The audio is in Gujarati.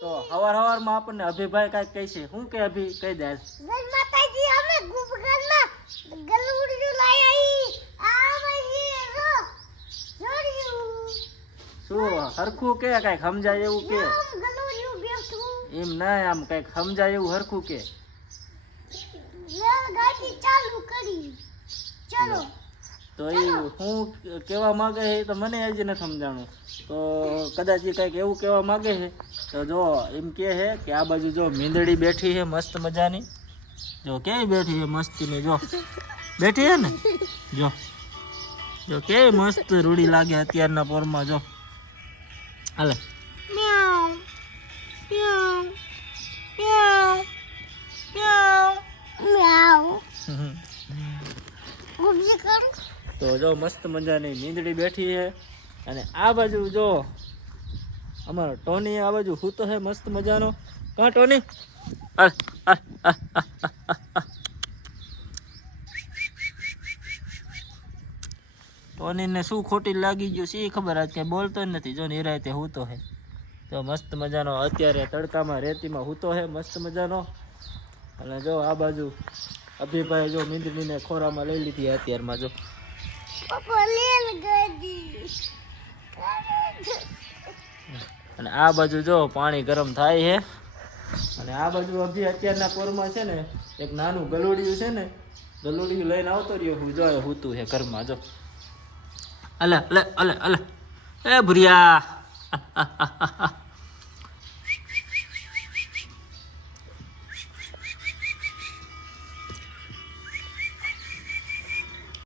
તો હવાર આપણને અભિભાઈ કાંઈક કહે છે શું કે અભી કહી દે જય માતાજી અમે ગુબગલમાં ગલુડિયું લઈ આવી આ ભાઈ રો જોડ્યું શું હરખું કે કાંઈક સમજાય એવું કે ગલુડિયું બેઠું એમ ના આમ કાંઈક સમજાય એવું હરખું કે ગાડી ચાલુ કરી ચલો તો એ હું કહેવા માંગે છે તો મને હજી નથી સમજાણું તો કદાચ એ કંઈક એવું કહેવા માંગે છે તો જો એમ કહે છે કે આ બાજુ જો મીંદડી બેઠી છે મસ્ત મજાની જો કેવી બેઠી છે મસ્તીની જો બેઠી છે ને જો જો કેવી મસ્ત રૂડી લાગે અત્યારના પોરમાં જો હાલે મ્યાઉ મ્યાઉ મ્યાઉ મ્યાઉ મ્યાઉ ગુબજી કર તો જો મસ્ત મજાની મીંદડી બેઠી છે અને આ બાજુ જો અમારો ટોની આ બાજુ સૂતો છે મસ્ત મજાનો કાં ટોની ટોનીને શું ખોટી લાગી ગયું છે એ ખબર આજ કંઈ બોલતો જ નથી જો નિરાયતે સૂતો છે તો મસ્ત મજાનો અત્યારે તડકામાં રેતીમાં સૂતો છે મસ્ત મજાનો અને જો આ બાજુ અભિભાઈ જો મીંદડીને ખોરામાં લઈ લીધી અત્યારમાં જો પપ્પા લેલ ગઈ અને આ બાજુ જો પાણી ગરમ થાય છે અને આ બાજુ અભી અત્યારના પોરમાં છે ને એક નાનું ગલુડિયું છે ને ગલુડિયું લઈને આવતો રહ્યો હું જો હૂતું છે ઘરમાં જો અલે અલે અલે અલે એ ભુરિયા